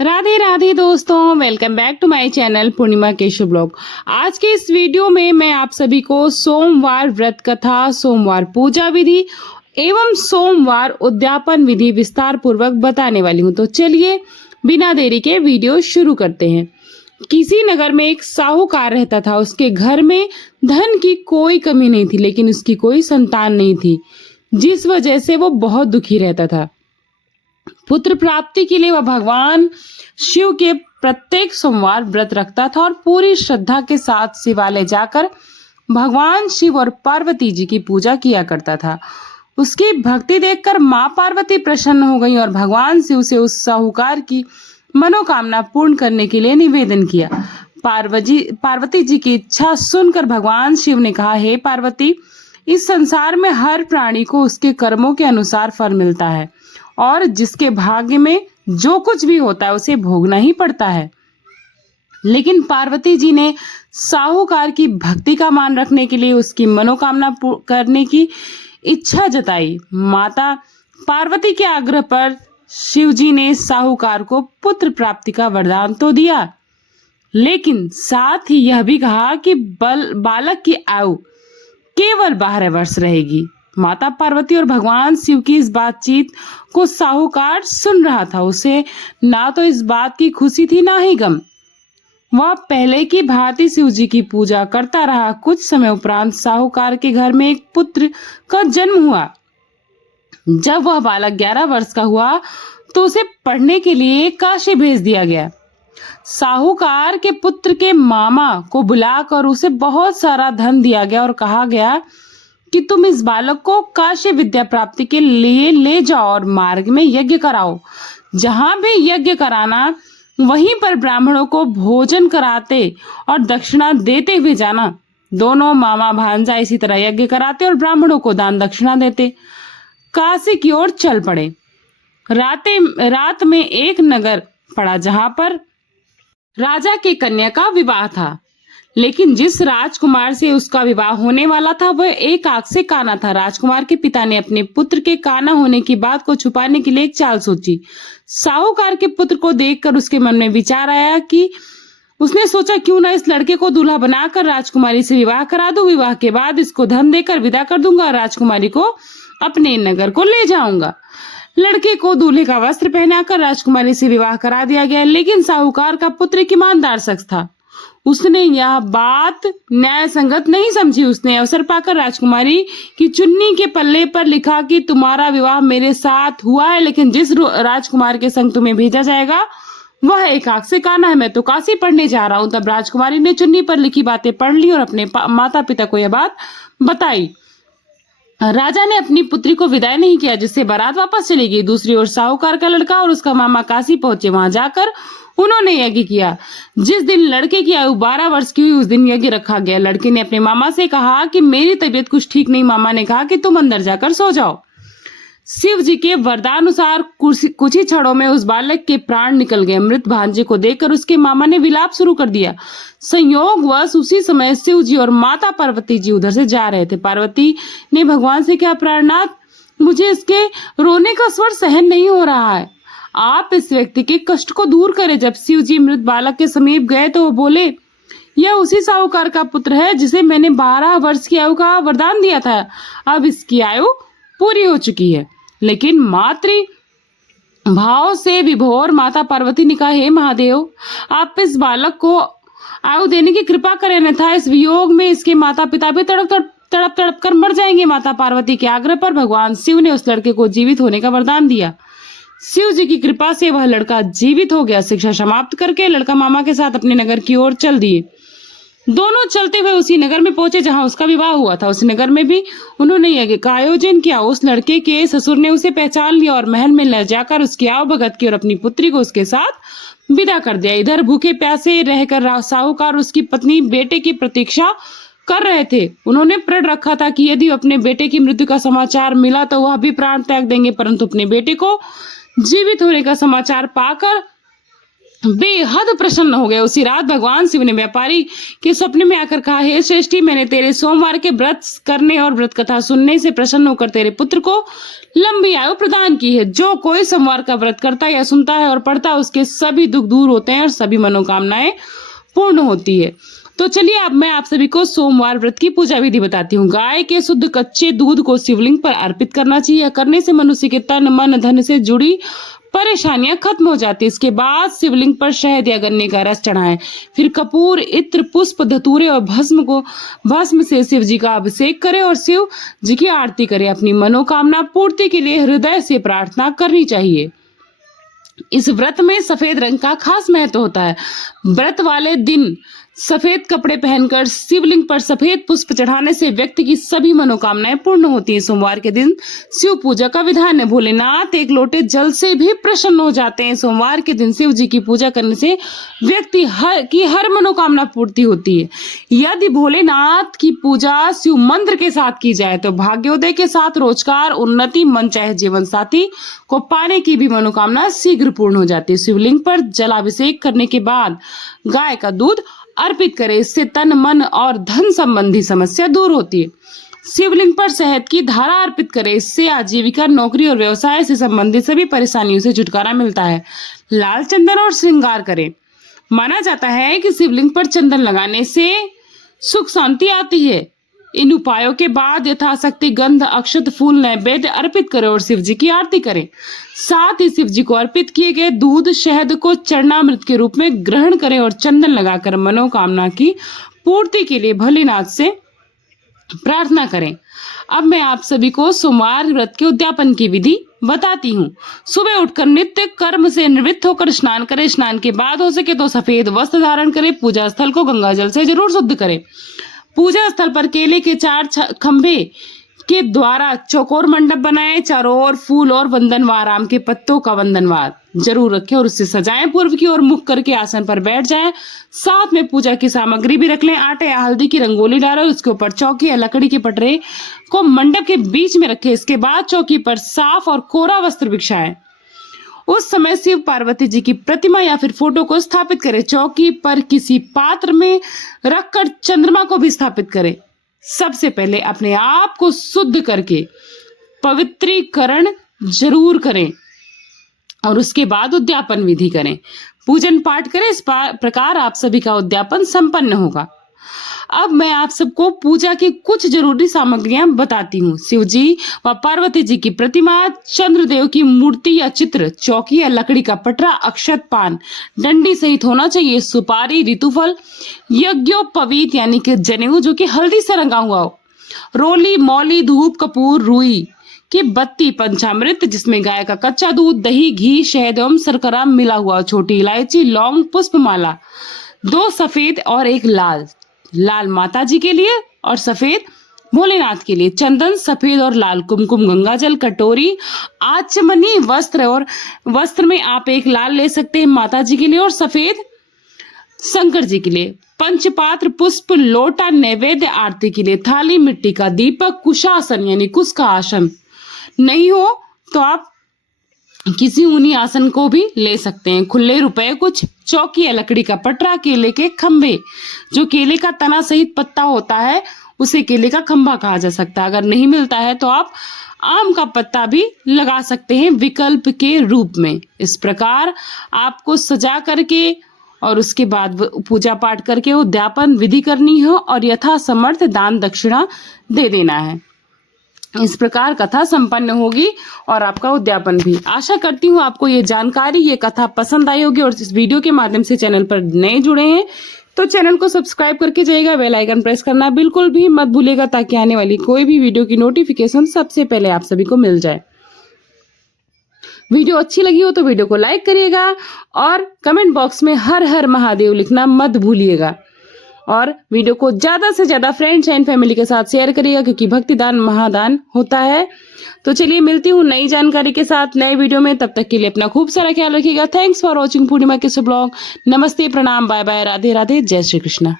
राधे राधे दोस्तों, welcome back to my channel Purnima Keshav blog. आज के इस वीडियो में मैं आप सभी को सोमवार व्रत कथा, सोमवार पूजा विधि एवं सोमवार उद्यापन विधि विस्तार पूर्वक बताने वाली हूँ। तो चलिए बिना देरी के वीडियो शुरू करते हैं। किसी नगर में एक साहूकार रहता था। उसके घर में धन की कोई कमी नहीं थी, लेकिन उसकी कोई संतान नहीं थी, जिस वजह से वो बहुत दुखी रहता था। पुत्र प्राप्ति के लिए वह भगवान शिव के प्रत्येक सोमवार व्रत रखता था और पूरी श्रद्धा के साथ शिवालय जाकर भगवान शिव और पार्वती जी की पूजा किया करता था। उसकी भक्ति देखकर माँ पार्वती प्रसन्न हो गई और भगवान शिव से उस साहूकार की मनोकामना पूर्ण करने के लिए निवेदन किया। पार्वती जी की इच्छा सुनकर भगवान शिव ने कहा, हे पार्वती, इस संसार में हर प्राणी को उसके कर्मों के अनुसार फल मिलता है और जिसके भाग्य में जो कुछ भी होता है उसे भोगना ही पड़ता है। लेकिन पार्वती जी ने साहूकार की भक्ति का मान रखने के लिए उसकी मनोकामना करने की इच्छा जताई। माता पार्वती के आग्रह पर शिव जी ने साहूकार को पुत्र प्राप्ति का वरदान तो दिया, लेकिन साथ ही यह भी कहा कि बालक की आयु केवल 12 वर्ष रहेगी। माता पार्वती और भगवान शिव की इस बातचीत को साहूकार सुन रहा था। उसे ना तो इस बात की खुशी थी, ना ही गम। वह पहले की भांति शिव जी की पूजा करता रहा। कुछ समय उपरांत साहूकार के घर में एक पुत्र का जन्म हुआ। जब वह बालक 11 वर्ष का हुआ तो उसे पढ़ने के लिए काशी भेज दिया गया। साहूकार के पुत्र के मामा को बुलाकर उसे बहुत सारा धन दिया गया और कहा गया कि तुम इस बालक को काशी विद्या प्राप्ति के लिए ले जाओ और मार्ग में यज्ञ कराओ। जहां भी यज्ञ कराना, वहीं पर ब्राह्मणों को भोजन कराते और दक्षिणा देते हुए जाना। दोनों मामा भांजा इसी तरह यज्ञ कराते और ब्राह्मणों को दान दक्षिणा देते। काशी की ओर चल पड़े। रात में एक नगर पड़ा जहां पर राजा की कन्या का विवाह था, लेकिन जिस राजकुमार से उसका विवाह होने वाला था वह एक आंख से काना था। राजकुमार के पिता ने अपने पुत्र के काना होने की बात को छुपाने के लिए एक चाल सोची। साहूकार के पुत्र को देखकर उसके मन में विचार आया कि उसने सोचा, क्यों ना इस लड़के को दूल्हा बनाकर राजकुमारी से विवाह करा दूं। विवाह के बाद इसको धन देकर विदा कर दूंगा और राजकुमारी को अपने नगर को ले जाऊंगा। लड़के को दूल्हे का वस्त्र पहनाकर राजकुमारी से विवाह करा दिया गया, लेकिन साहूकार का पुत्र एक ईमानदार शख्स था। उसने यह बात न्याय संगत नहीं समझी। उसने अवसर पाकर राजकुमारी की चुन्नी के पल्ले पर लिखा कि तुम्हारा विवाह मेरे साथ हुआ है, लेकिन जिस राजकुमार के संग तुम्हें भेजा जाएगा वह एक आंख से काना है। मैं तो काशी पढ़ने जा रहा हूँ। तब राजकुमारी ने चुन्नी पर लिखी बातें पढ़ ली और अपने माता पिता को यह बात बताई। राजा ने अपनी पुत्री को विदाई नहीं किया, जिससे बारात वापस चली गई। दूसरी ओर साहूकार का लड़का और उसका मामा काशी पहुंचे। वहां जाकर उन्होंने यज्ञ किया। जिस दिन लड़के की आयु 12 वर्ष की हुई उस दिन यज्ञ रखा गया। लड़के ने अपने मामा से कहा कि मेरी तबीयत कुछ ठीक नहीं। मामा ने कहा कि तुम अंदर जाकर सो जाओ। शिव जी के वरदानुसार कुछ ही क्षणों में उस बालक के प्राण निकल गए। मृत भांजे को देखकर उसके मामा ने विलाप शुरू कर दिया। संयोगवश उसी समय शिव जी और माता पार्वती जी उधर से जा रहे थे। पार्वती ने भगवान से कहा, प्राणनाथ, मुझे इसके रोने का स्वर सहन नहीं हो रहा है। आप इस व्यक्ति के कष्ट को दूर करें। जब शिव जी मृत बालक के समीप गए तो वो बोले, यह उसी साहूकार का पुत्र है जिसे मैंने 12 वर्ष की आयु का वरदान दिया था। अब इसकी आयु पूरी हो चुकी है। लेकिन मातृ भाव से विभोर माता पार्वती ने कहा, हे महादेव, आप इस बालक को आयु देने की कृपा करें, अन्यथा इस वियोग में इसके माता पिता भी तड़प कर मर जाएंगे। माता पार्वती के आग्रह पर भगवान शिव ने उस लड़के को जीवित होने का वरदान दिया। शिव जी की कृपा से वह लड़का जीवित हो गया। शिक्षा समाप्त करके लड़का मामा के साथ अपने नगर की ओर चल दिए। दोनों चलते हुए उसी नगर में पहुंचे जहां उसका विवाह हुआ था। उस नगर में भी उन्होंने यज्ञ का आयोजन किया। उस लड़के के ससुर ने उसे पहचान लिया और महल में ले जाकर उसकी आवभगत की और अपनी पुत्री को उसके साथ विदा कर दिया। इधर भूखे प्यासे रहकर साहूकार उसकी पत्नी बेटे की प्रतीक्षा कर रहे थे। उन्होंने प्रण रखा था कि यदि अपने बेटे की मृत्यु का समाचार मिला तो वह भी प्राण त्याग देंगे, परंतु अपने बेटे को जीवित होने का समाचार पाकर बेहद प्रसन्न हो गए। उसी रात भगवान शिव ने व्यापारी के सपने में आकर कहा, हे श्रेष्ठी, मैंने तेरे सोमवार के व्रत करने और व्रत कथा सुनने से प्रसन्न होकर तेरे पुत्र को लंबी आयु प्रदान की है। जो कोई सोमवार का व्रत करता या सुनता है और पढ़ता है, उसके सभी दुख दूर होते हैं और सभी मनोकामनाएं पूर्ण होती है। तो चलिए अब मैं आप सभी को सोमवार व्रत की पूजा विधि बताती हूँ। गाय के शुद्ध कच्चे दूध को शिवलिंग पर अर्पित करना चाहिए। करने से मनुष्य के तन मन धन से जुड़ी परेशानियां खत्म हो जाती। इसके बाद शिवलिंग पर शहद या गन्ने का रस चढ़ाएं। फिर कपूर, इत्र, पुष्प, धतूरे और भस्म से शिव जी का अभिषेक करें और शिव जी की आरती करें। अपनी मनोकामना पूर्ति के लिए हृदय से प्रार्थना करनी चाहिए। इस व्रत में सफेद रंग का खास महत्व होता है। व्रत वाले दिन सफेद कपड़े पहनकर शिवलिंग पर सफेद पुष्प चढ़ाने से व्यक्ति की सभी मनोकामनाएं पूर्ण होती हैं। सोमवार के दिन शिव पूजा का विधान है। भोलेनाथ एक लोटे जल से भी प्रसन्न हो जाते हैं। सोमवार के दिन शिव जी की पूजा करने से व्यक्ति की हर मनोकामना पूर्ति होती है। यदि भोलेनाथ की पूजा शिव मंत्र के साथ की जाए तो भाग्योदय के साथ रोजगार, उन्नति, मन चाहे जीवन साथी को पाने की भी मनोकामना शीघ्र पूर्ण हो जाती है। शिवलिंग पर जलाभिषेक करने के बाद गाय का दूध अर्पित करें। इससे तन मन और धन संबंधी समस्या दूर होती है। शिवलिंग पर शहद की धारा अर्पित करें। इससे आजीविका, नौकरी और व्यवसाय से संबंधित सभी परेशानियों से छुटकारा मिलता है। लाल चंदन और श्रृंगार करें। माना जाता है कि शिवलिंग पर चंदन लगाने से सुख शांति आती है। इन उपायों के बाद यथाशक्ति गंध, अक्षत, फूल, नैवेद्य अर्पित करें और शिव जी की आरती करें। साथ ही शिव जी को अर्पित किए गए दूध, शहद को चरणामृत के रूप में ग्रहण करें और चंदन लगाकर मनोकामना की पूर्ति के लिए भोलेनाथ से प्रार्थना करें। अब मैं आप सभी को सोमवार व्रत के उद्यापन की विधि बताती हूँ। सुबह उठकर नित्य कर्म से निवृत्त होकर स्नान करें। स्नान के बाद हो सके तो सफेद वस्त्र धारण करें। पूजा स्थल को गंगा जल से जरूर शुद्ध करें। पूजा स्थल पर केले के 4 खंभे के द्वारा चौकोर मंडप बनाएं। चारों ओर फूल और वंदनवार, आम के पत्तों का वंदनवार जरूर रखें और उससे सजाएं। पूर्व की ओर मुख करके आसन पर बैठ जाएं। साथ में पूजा की सामग्री भी रख लें। आटे या हल्दी की रंगोली डालें। उसके ऊपर चौकी या लकड़ी के पटरे को मंडप के बीच में रखें। इसके बाद चौकी पर साफ और कोरा वस्त्र बिछाएं। उस समय शिव पार्वती जी की प्रतिमा या फिर फोटो को स्थापित करें। चौकी पर किसी पात्र में रखकर चंद्रमा को भी स्थापित करें। सबसे पहले अपने आप को शुद्ध करके पवित्रीकरण जरूर करें और उसके बाद उद्यापन विधि करें। पूजन पाठ करें। इस प्रकार आप सभी का उद्यापन संपन्न होगा। अब मैं आप सबको पूजा की कुछ जरूरी सामग्रियां बताती हूँ। शिव जी व पार्वती जी की प्रतिमा, चंद्रदेव की मूर्ति या चित्र, चौकी या लकड़ी का पटरा, अक्षत, पान, डंडी सहित होना चाहिए। सुपारी, ऋतुफल, यज्ञोपवीत यानी कि जनेऊ जो कि हल्दी से रंगा हुआ हो, रोली, मौली, धूप, कपूर, रुई की बत्ती, पंचामृत जिसमें गाय का कच्चा दूध, दही, घी, शहद एवं शर्करा मिला हुआ, छोटी इलायची, लौंग, पुष्पमाला, 2 सफेद और 1 लाल। लाल माता जी के लिए और सफेद भोलेनाथ के लिए। चंदन, सफेद और लाल कुमकुम, गंगाजल, कटोरी, आचमनी, वस्त्र और वस्त्र में आप 1 लाल ले सकते हैं माता जी के लिए और सफेद शंकर जी के लिए। पंचपात्र, पुष्प, लोटा, नैवेद्य आरती के लिए। थाली, मिट्टी का दीपक, कुशासन यानी कुश का आसन नहीं हो तो आप किसी ऊनी आसन को भी ले सकते हैं। खुले रुपए कुछ, चौकी या लकड़ी का पटरा, केले के खंभे, जो केले का तना सहित पत्ता होता है उसे केले का खंभा कहा जा सकता है। अगर नहीं मिलता है तो आप आम का पत्ता भी लगा सकते हैं विकल्प के रूप में। इस प्रकार आपको सजा करके और उसके बाद पूजा पाठ करके उद्यापन विधि करनी हो और यथासमर्थ दान दक्षिणा दे देना है। इस प्रकार कथा संपन्न होगी और आपका उद्यापन भी। आशा करती हूँ आपको ये जानकारी, ये कथा पसंद आई होगी और इस वीडियो के माध्यम से चैनल पर नए जुड़े हैं तो चैनल को सब्सक्राइब करके जाइएगा। बेल आइकन प्रेस करना बिल्कुल भी मत भूलिएगा ताकि आने वाली कोई भी वीडियो की नोटिफिकेशन सबसे पहले आप सभी को मिल जाए। वीडियो अच्छी लगी हो तो वीडियो को लाइक करिएगा और कमेंट बॉक्स में हर हर महादेव लिखना मत भूलिएगा और वीडियो को ज्यादा से ज्यादा फ्रेंड्स एंड फैमिली के साथ शेयर करिएगा क्योंकि भक्ति दान महादान होता है। तो चलिए मिलती हूँ नई जानकारी के साथ नए वीडियो में। तब तक के लिए अपना खूब सारा ख्याल रखिएगा। थैंक्स फॉर वॉचिंग पूर्णिमा के ब्लॉग। नमस्ते, प्रणाम, बाय बाय, राधे राधे, जय श्री कृष्णा।